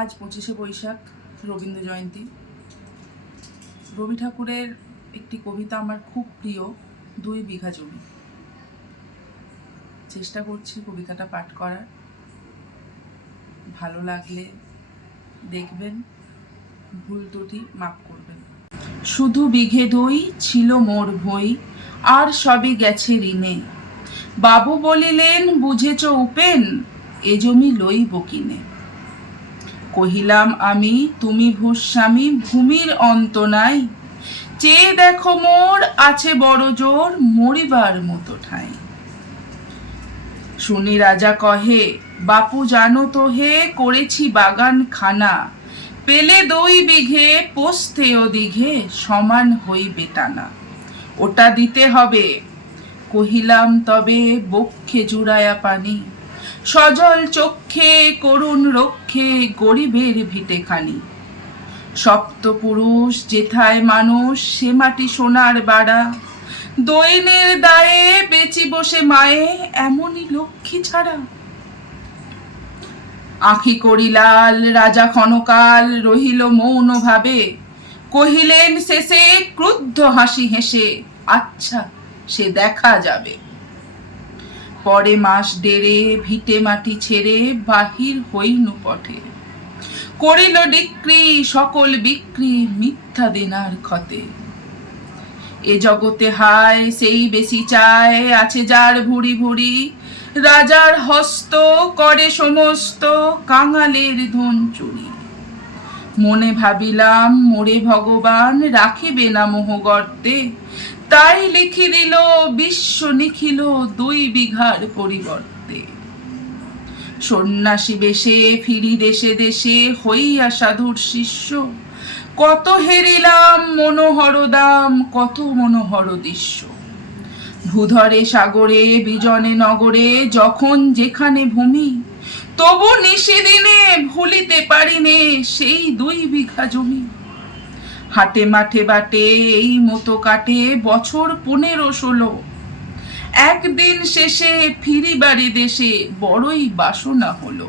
আজ 25শে বৈশাখ, রবীন্দ্র জয়ন্তী। রবি ঠাকুরের একটি কবিতা আমার খুব প্রিয়, 2 বিঘা জমি। চেষ্টা করছি কবিতাটা পাঠ করার। ভালো লাগলে দেখবেন, ভুল ত্রুটি মাপ করবেন। শুধু বিঘে 2 ছিল মোর ভই, আর সবই গেছে ঋণে। বাবু বলিলেন, বুঝেছ উপেন, এ জমি লইব কিনে। কহিলাম আমি, তুমি ভূস্বামী, ভূমির অন্ত নাই। চেয়ে দেখো মোর আছে বড় জোর, মরিবার মতো ঠাই। শুনি রাজা কহে, বাপু জানো তো হে, করেছি বাগান খানা। পেলে 2 বিঘে, পোস্তেও দিঘে, সমান হইবে টানা। ওটা দিতে হবে। কহিলাম তবে, বক্ষে জুড়ায়া পানি। সজল চক্ষে করুণ রক্ষে, গরিবের ভিটেখানি। সপ্তপুরুষ যেথায় মানুষ, সে মাটি সোনার বাড়া। দৈনের দায়ে বেচি বসে মায়ে, এমনই লক্ষ্মী ছাড়া। আঁখি করিলাল, রাজা ক্ষণকাল রহিল মৌন ভাবে। কহিলেন শেষে ক্রুদ্ধ হাসি হেসে, আচ্ছা সে দেখা যাবে। পরে মাস 1.5 ভিটে মাটি ছেড়ে বাহির হইনু পথে। করিল ডিক্রি সকল বিক্রি, মিথ্যা দেনার ক্ষতে। এ জগতে হায় সেই বেশি চায়, আছে যার ভুরি ভুরি। রাজার হস্ত করে সমস্ত, কাঙালের ধন চুরি। মনে ভাবিলাম, মোরে ভগবান রাখিবে না মোহগর্তে। তাই লিখি দিল বিশ্ব নিখিল, 2 বিঘার পরিবর্তে। সন্ন্যাসী বেশে ফিরি দেশে দেশে, হইয়া সাধুর শিষ্য। কত হেরিলাম মনোহর দাম, কত মনোহর দৃশ্য। ভূধরে সাগরে বিজনে নগরে, যখন যেখানে ভূমি। তবু নিশিদিনে ভুলিতে পারিনে, সেই 2 বিঘা জমি। হাটে মাঠে বাটে এই মতো কাটে বছর 15-16। একদিন শেষে ফিরি বাড়ি দেশে, বড়ই বাসনা হলো।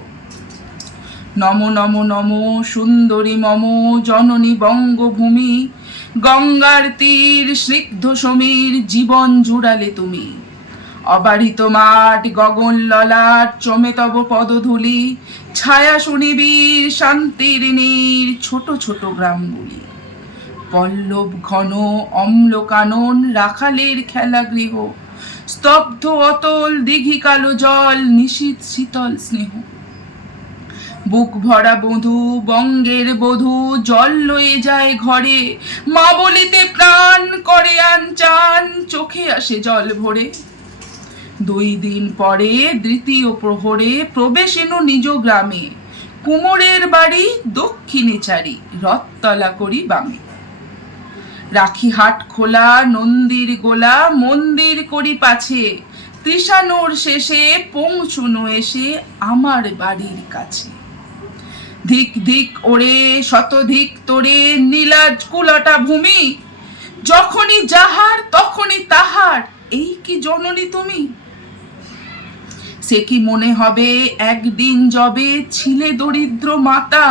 নম নম নম সুন্দরী মম জননী বঙ্গভূমি। গঙ্গার তীর স্নিগ্ধ সমীর, জীবন জুড়ালে তুমি। অবারিত মাঠ গগন ললাট, চমে তব পদধূলি। ছায়া সুনিবিড় শান্তির নীর, ছোট ছোট গ্রামগুলি। পল্লব ঘন অম্ল কানন, রাখালের খেলা গৃহ। স্তব্ধ অতল দিঘি কালো জল, নিশীথ শীতল স্নেহ। বুক ভরা বধূ বঙ্গের বধূ, জল লয়ে যায় ঘরে। মা বলিতে প্রাণ করে আনচান, চোখে আসে জল ভরে। 2 দিন পরে দ্বিতীয় প্রহরে, প্রবেশেনু নিজ গ্রামে। কুমোরের বাড়ি দক্ষিণে চারি, রথতলা করি বামে। রাখি হাট খোলা নন্দীর গোলা, মন্দির করি পাছে। তৃষানোর শেষে পৌঁছুনো এসে, আমার বাড়ির কাছে। ধিক ধিক ওরে শতধিক তোরে, নীলাজ কুলটা ভূমি। যখনই যাহার তখনই তাহার, এই কি জননী তুমি। সে কি মনে হবে একদিন যবে ছিলে দরিদ্র মাতা।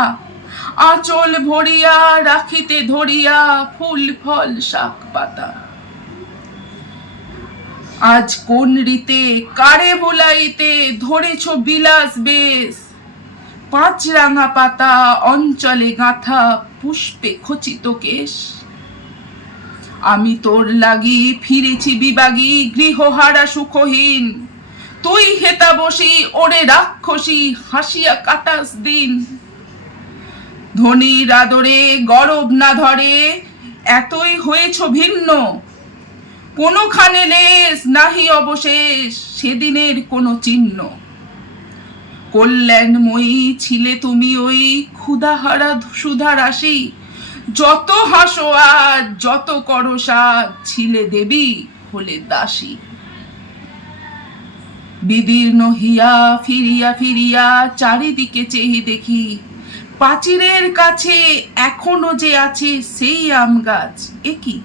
আঁচল ভরিয়া রাখিতে ধরিয়া, ফুল ফল শাক পাতা। আজ কোন রীতে কারে বোলাইতে, ধরেছ বিলাস বেশ। 5 রাঙা পাতা অঞ্চলে গাঁথা, পুষ্পে খচিত কেশ। আমি তোর লাগি ফিরেছি বিবাগী, গৃহহারা সুখহীন। তুই হেতা বসি ওরে রাক্ষসী, হাসিয়া কাটাস দিন। ধনীর আদরে গরব না ধরে, এতই হয়েছ ভিন্ন। কোনখানে লেশ নাহি অবশেষ, সেদিনের কোনো চিহ্ন। কল্যাণময়ী ছিলে তুমি ওই, ক্ষুধাহারা সুধা রাশি। যত হাসো আজ, যত করো সাজ, ছিলে দেবী হলে দাসী। বিদীর্ণ হিয়া ফিরিয়া ফিরিয়া, চারিদিকে চেয়ে দেখি। প্রাচীরের কাছে এখনো যে আছে সেই আম গাছ, একি।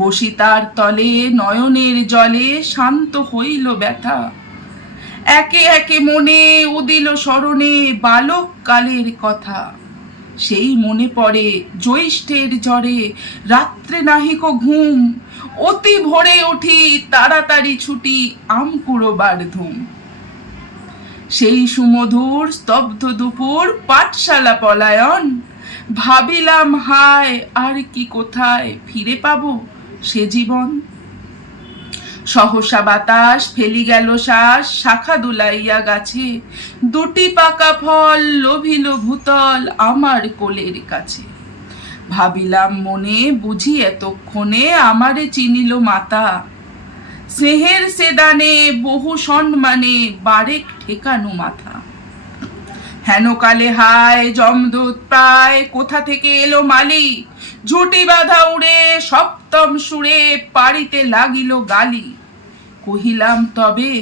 বসি তার তলে নয়নের জলে, শান্ত হইল ব্যথা। একে একে মনে উদিল স্মরণে বালক কালের কথা। সেই মনে পড়ে জ্যৈষ্ঠের জ্বরে রাত্রে নাহিক ঘুম, অতি ভোরে উঠি তাড়াতাড়ি ছুটি আম কুড়োবার ধুম। সেই সুমধুর স্তব্ধ দুপুর পাঠশালা পলায়ন, ভাবিলাম হায় আর কি কোথায় ফিরে পাবো সে জীবন। সহসা বাতাস ফেলি গেল শ্বাস শাখা দুলাইয়া গাছে, দুটি পাকা ফল লোভিল ভূতল আমার কোলের কাছে। ভাবিলাম মনে বুঝি এতক্ষণে আমারে চিনিল মাতা, স্নেহের সেদানে বহু সম্মানে বারেক ঠেকানো মাথা। হেনকালে হায় যমদূত প্রায় কোথা থেকে এলো মালি, ঝুটি বাঁধা উড়ে সপ্তম সুরে পারিতে লাগিল গালি। কহিলাম তবে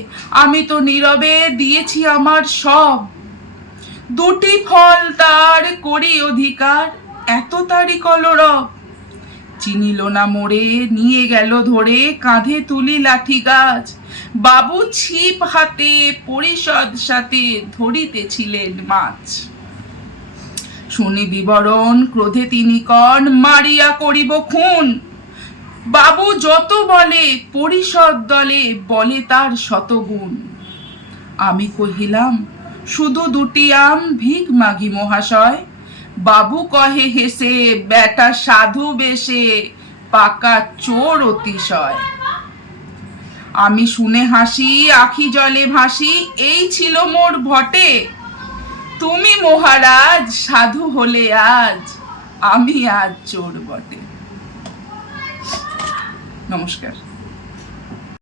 আমি তো নীরবে দিয়েছি আমার সব, দুটি ফল তার করি অধিকার এত তারি কলরব। চিনিল না মোরে নিয়ে গেল ধরে কাঁধে তুলি লাঠি গাছ, বাবু ছিপ হাতে পরিষদ সাথে ধরিতেছিলেন মাছ। শুনি বিবরণ ক্রোধে তিনি কন মারিয়া করিব খুন, বাবু যত বলে পরিষদ দলে বলে তার শতগুণ। আমি কহিলাম শুধু দুটি আম ভিক মাগি মহাশয়, বাবু কহে হেসে বেটা সাধু বেশে পাকা চোর অতিশয়। আমি শুনে হাসি আখি জলে ভাসি, এই ছিল মোর ভটে, তুমি মহারাজ সাধু হলে আজ, আমি আজ চোর বটে। নমস্কার।